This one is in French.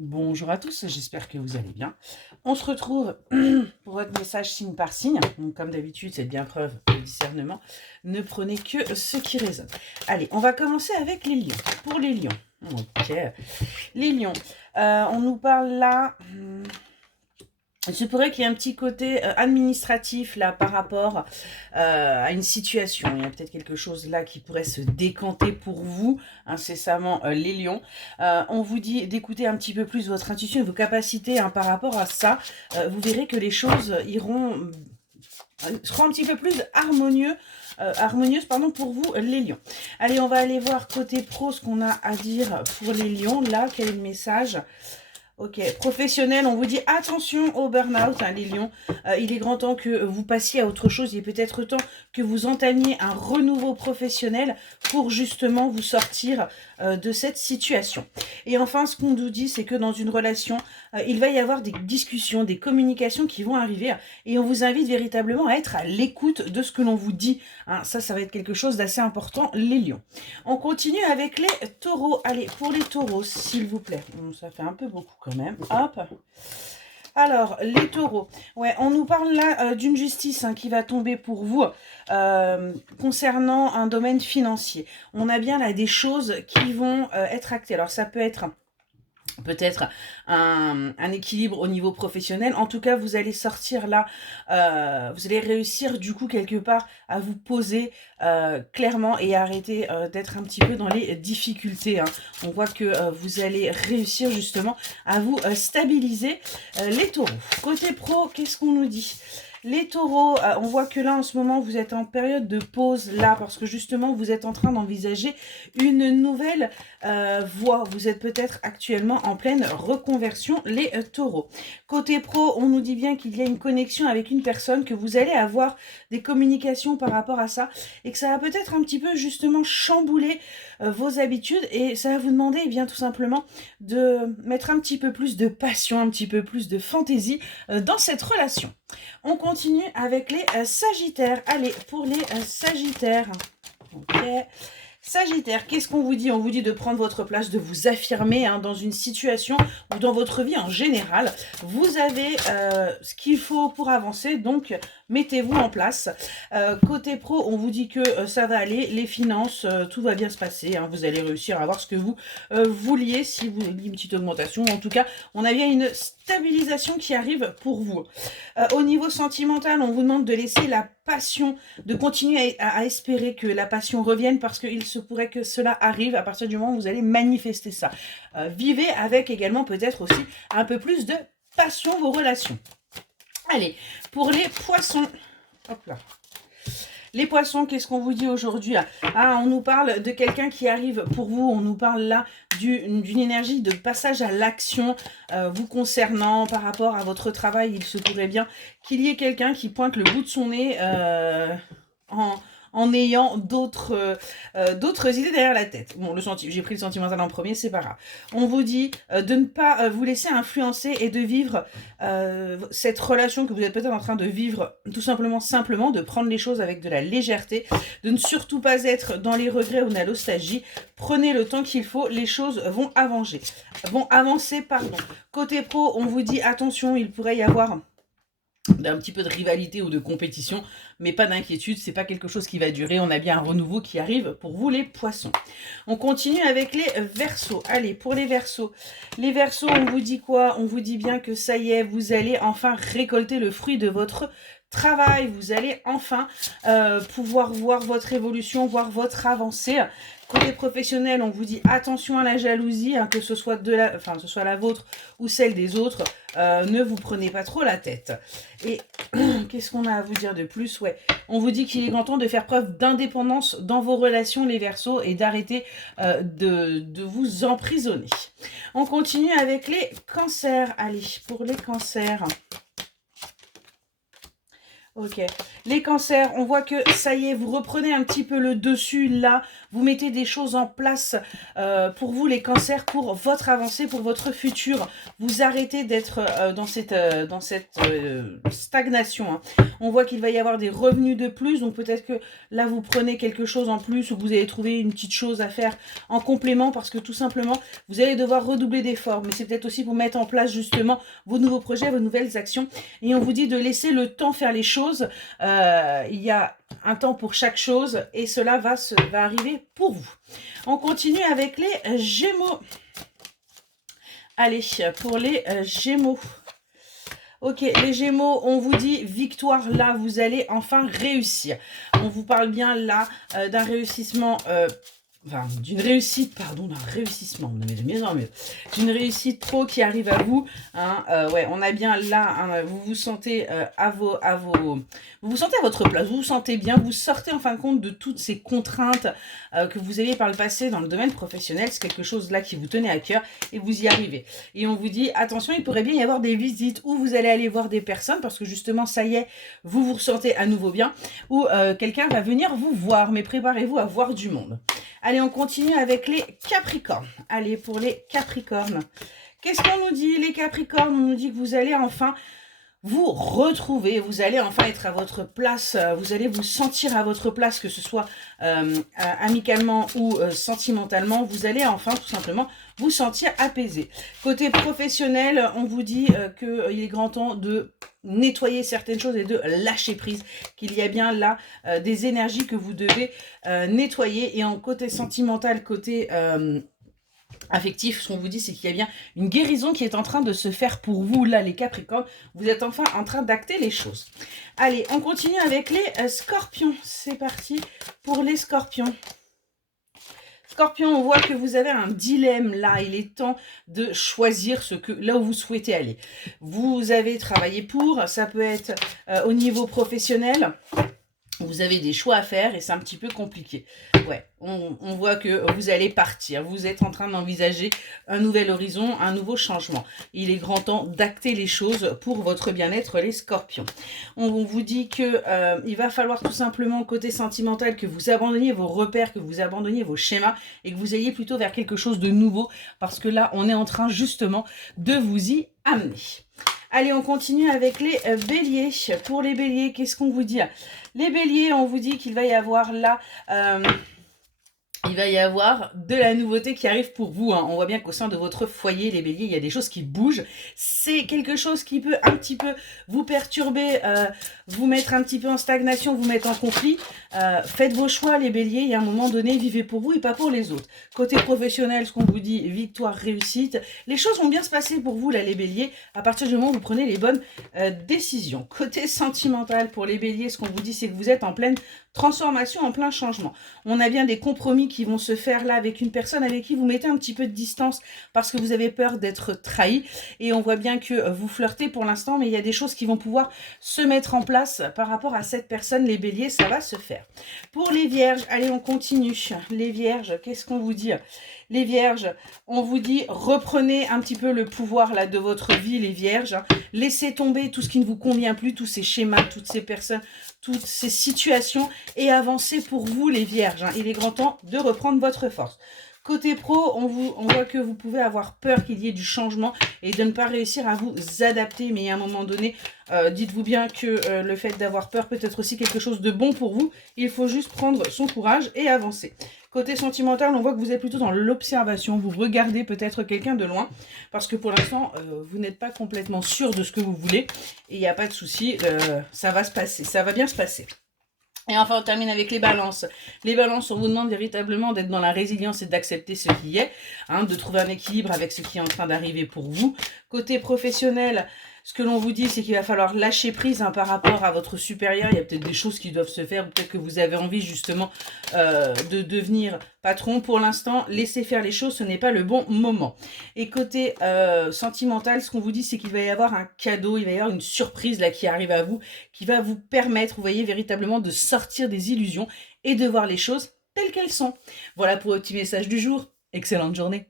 Bonjour à tous, j'espère que vous allez bien. On se retrouve pour votre message signe par signe. Donc, comme d'habitude, c'est bien preuve de discernement. Ne prenez que ce qui résonne. Allez, on va commencer avec les lions. Pour les lions, ok. Les lions, on nous parle là... Il se pourrait qu'il y ait un petit côté administratif là par rapport à une situation. Il y a peut-être quelque chose là qui pourrait se décanter pour vous incessamment, les lions. On vous dit d'écouter un petit peu plus votre intuition et vos capacités par rapport à ça. Vous verrez que les choses seront un petit peu plus harmonieuses pour vous, les lions. Allez, on va aller voir côté pro ce qu'on a à dire pour les lions. Là, quel est le message ? Ok, professionnel, on vous dit attention au burn-out, les lions. Il est grand temps que vous passiez à autre chose. Il est peut-être temps que vous entamiez un renouveau professionnel pour justement vous sortir de cette situation. Et enfin, ce qu'on nous dit, c'est que dans une relation, il va y avoir des discussions, des communications qui vont arriver. Et on vous invite véritablement à être à l'écoute de ce que l'on vous dit. Ça va être quelque chose d'assez important, les lions. On continue avec les taureaux. Allez, pour les taureaux, s'il vous plaît. Ça fait un peu beaucoup quand même. Hop. Alors, les taureaux. Ouais, on nous parle là d'une justice qui va tomber pour vous concernant un domaine financier. On a bien là des choses qui vont être actées. Alors, ça peut être... peut-être un équilibre au niveau professionnel. En tout cas, vous allez sortir là, vous allez réussir du coup quelque part à vous poser clairement et arrêter d'être un petit peu dans les difficultés. On voit que vous allez réussir justement à vous stabiliser. Les taureaux. Côté pro, qu'est-ce qu'on nous dit ? Les taureaux, on voit que là, en ce moment, vous êtes en période de pause, là, parce que justement, vous êtes en train d'envisager une nouvelle voie. Vous êtes peut-être actuellement en pleine reconversion, les taureaux. Côté pro, on nous dit bien qu'il y a une connexion avec une personne, que vous allez avoir des communications par rapport à ça, et que ça va peut-être un petit peu, justement, chambouler vos habitudes, et ça va vous demander, bien, tout simplement, de mettre un petit peu plus de passion, un petit peu plus de fantaisie dans cette relation. On continue avec les sagittaires. Allez, pour les sagittaires. Ok. Sagittaire, qu'est-ce qu'on vous dit ? On vous dit de prendre votre place, de vous affirmer dans une situation ou dans votre vie en général. Vous avez ce qu'il faut pour avancer, donc mettez-vous en place. Côté pro, on vous dit que ça va aller, les finances, tout va bien se passer. Vous allez réussir à avoir ce que vous vouliez, si vous voulez une petite augmentation. En tout cas, on a bien une stabilisation qui arrive pour vous. Au niveau sentimental, on vous demande de laisser la passion, de continuer à espérer que la passion revienne, parce qu'il se pourrait que cela arrive à partir du moment où vous allez manifester ça. Vivez avec également peut-être aussi un peu plus de passion vos relations. Allez, pour les poissons. Hop là. Les poissons, qu'est-ce qu'on vous dit aujourd'hui ? On nous parle de quelqu'un qui arrive pour vous. On nous parle là d'une énergie de passage à l'action vous concernant par rapport à votre travail. Il se pourrait bien qu'il y ait quelqu'un qui pointe le bout de son nez en ayant d'autres idées derrière la tête. Bon, j'ai pris le sentimental en premier, c'est pas grave. On vous dit de ne pas vous laisser influencer et de vivre cette relation que vous êtes peut-être en train de vivre tout simplement, de prendre les choses avec de la légèreté, de ne surtout pas être dans les regrets ou dans la nostalgie. Prenez le temps qu'il faut, les choses vont avancer. Côté pro, on vous dit attention, il pourrait y avoir d'un petit peu de rivalité ou de compétition, mais pas d'inquiétude, c'est pas quelque chose qui va durer. On a bien un renouveau qui arrive pour vous les poissons. On continue avec les Verseaux. Allez, pour les Verseaux, on vous dit quoi ? On vous dit bien que ça y est, vous allez enfin récolter le fruit de votre travail, vous allez enfin pouvoir voir votre évolution, voir votre avancée. Côté professionnel, on vous dit attention à la jalousie, que ce soit la vôtre ou celle des autres. Ne vous prenez pas trop la tête. Et qu'est-ce qu'on a à vous dire de plus ? Ouais, on vous dit qu'il est grand temps de faire preuve d'indépendance dans vos relations, les Verseaux, et d'arrêter de vous emprisonner. On continue avec les cancers. Allez, pour les cancers. Ok. Les cancers, on voit que ça y est, vous reprenez un petit peu le dessus là. Vous mettez des choses en place pour vous, les cancers, pour votre avancée, pour votre futur. Vous arrêtez d'être dans cette stagnation. Hein. On voit qu'il va y avoir des revenus de plus. Donc peut-être que là, vous prenez quelque chose en plus ou vous allez trouver une petite chose à faire en complément parce que tout simplement, vous allez devoir redoubler d'efforts. Mais c'est peut-être aussi pour mettre en place justement vos nouveaux projets, vos nouvelles actions. Et on vous dit de laisser le temps faire les choses. Il y a un temps pour chaque chose et cela va arriver pour vous. On continue avec les Gémeaux. Allez, pour les Gémeaux. Ok, les Gémeaux, on vous dit victoire là, vous allez enfin réussir. On vous parle bien là d'un réussissement... Enfin, d'une réussite, pardon, d'un réussissement, mais de mieux en mieux, d'une réussite pro qui arrive à vous, hein, ouais, on a bien là, hein, vous vous sentez vous vous sentez à votre place, vous vous sentez bien, vous sortez en fin de compte de toutes ces contraintes que vous aviez par le passé dans le domaine professionnel, c'est quelque chose là qui vous tenait à cœur et vous y arrivez. Et on vous dit, attention, il pourrait bien y avoir des visites où vous allez aller voir des personnes parce que justement, ça y est, vous vous ressentez à nouveau bien, ou quelqu'un va venir vous voir, mais préparez-vous à voir du monde. Allez, on continue avec les Capricornes. Allez, pour les Capricornes. Qu'est-ce qu'on nous dit, les Capricornes? On nous dit que vous allez enfin vous retrouver, vous allez enfin être à votre place, vous allez vous sentir à votre place, que ce soit amicalement ou sentimentalement, vous allez enfin tout simplement vous sentir apaisé. Côté professionnel, on vous dit qu'il est grand temps de nettoyer certaines choses et de lâcher prise, qu'il y a bien là des énergies que vous devez nettoyer. Et en côté sentimental, côté affectif, ce qu'on vous dit, c'est qu'il y a bien une guérison qui est en train de se faire pour vous, là, les Capricornes. Vous êtes enfin en train d'acter les choses. Allez, on continue avec les Scorpions. C'est parti pour les Scorpions. Scorpion, on voit que vous avez un dilemme là. Il est temps de choisir là où vous souhaitez aller. Vous avez travaillé pour, ça peut être au niveau professionnel. Vous avez des choix à faire et c'est un petit peu compliqué. Ouais, on voit que vous allez partir. Vous êtes en train d'envisager un nouvel horizon, un nouveau changement. Il est grand temps d'acter les choses pour votre bien-être, les Scorpions. On vous dit que il va falloir tout simplement, côté sentimental, que vous abandonniez vos repères, que vous abandonniez vos schémas et que vous ayez plutôt vers quelque chose de nouveau. Parce que là, on est en train justement de vous y amener. Allez, on continue avec les béliers. Pour les béliers, qu'est-ce qu'on vous dit? Les béliers, on vous dit qu'il va y avoir là... il va y avoir de la nouveauté qui arrive pour vous. Hein. On voit bien qu'au sein de votre foyer, les béliers, il y a des choses qui bougent. C'est quelque chose qui peut un petit peu vous perturber, vous mettre un petit peu en stagnation, vous mettre en conflit. Faites vos choix, les béliers, et à un moment donné, vivez pour vous et pas pour les autres. Côté professionnel, ce qu'on vous dit, victoire, réussite. Les choses vont bien se passer pour vous, là, les béliers, à partir du moment où vous prenez les bonnes décisions. Côté sentimental, pour les béliers, ce qu'on vous dit, c'est que vous êtes en pleine transformation, en plein changement. On a bien des compromis qui vont se faire là avec une personne avec qui vous mettez un petit peu de distance parce que vous avez peur d'être trahi. Et on voit bien que vous flirtez pour l'instant, mais il y a des choses qui vont pouvoir se mettre en place par rapport à cette personne. Les béliers, ça va se faire. Pour les vierges, allez, on continue. Les vierges, qu'est-ce qu'on vous dit? Les vierges, on vous dit, reprenez un petit peu le pouvoir là de votre vie, les vierges. Laissez tomber tout ce qui ne vous convient plus, tous ces schémas, toutes ces personnes, toutes ces situations et avancez pour vous, les vierges. Il est grand temps de reprendre votre force. Côté pro, on voit que vous pouvez avoir peur qu'il y ait du changement et de ne pas réussir à vous adapter. Mais à un moment donné, dites-vous bien que le fait d'avoir peur peut être aussi quelque chose de bon pour vous. Il faut juste prendre son courage et avancer. Côté sentimental, on voit que vous êtes plutôt dans l'observation. Vous regardez peut-être quelqu'un de loin parce que pour l'instant, vous n'êtes pas complètement sûr de ce que vous voulez. Et il n'y a pas de souci, ça va se passer, ça va bien se passer. Et enfin, on termine avec les balances. Les balances, on vous demande véritablement d'être dans la résilience et d'accepter ce qui est, hein, de trouver un équilibre avec ce qui est en train d'arriver pour vous. Côté professionnel, ce que l'on vous dit, c'est qu'il va falloir lâcher prise par rapport à votre supérieur. Il y a peut-être des choses qui doivent se faire. Peut-être que vous avez envie justement de devenir patron. Pour l'instant, laissez faire les choses. Ce n'est pas le bon moment. Et côté sentimental, ce qu'on vous dit, c'est qu'il va y avoir un cadeau. Il va y avoir une surprise là qui arrive à vous, qui va vous permettre, vous voyez, véritablement de sortir des illusions et de voir les choses telles qu'elles sont. Voilà pour le petit message du jour. Excellente journée.